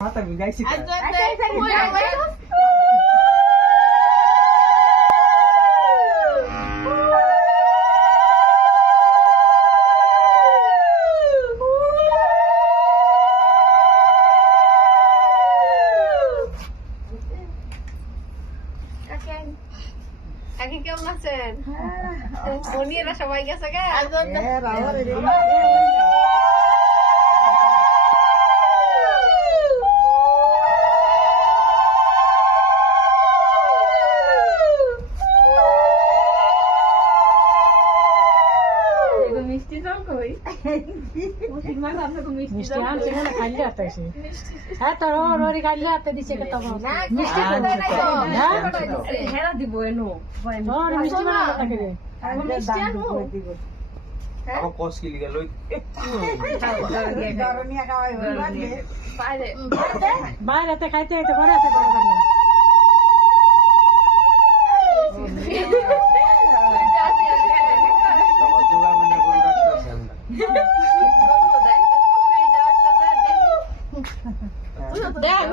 মাথা বিদাইছি কাকি কেমন আছেন? মনিরা সবাই গেছে গে? মিষ্টি জল কই? মিষ্টি আনছে না খাইলে হাতে এসে হ্যাঁ তোর ওরি খাইলে হাতে দিছে কে তখন মিষ্টি তো হেরা দিব এনো ওর মিষ্টি বানাবো তাকে রে মিষ্টি আনবো আমার কস কি লিগা লই বাইরে বাইরেতে খাইতে খাইতে ঘরে আছে ঘরে যাবো তোমার জোগা মনে করে ডাক্তার আছে আমরা দেখ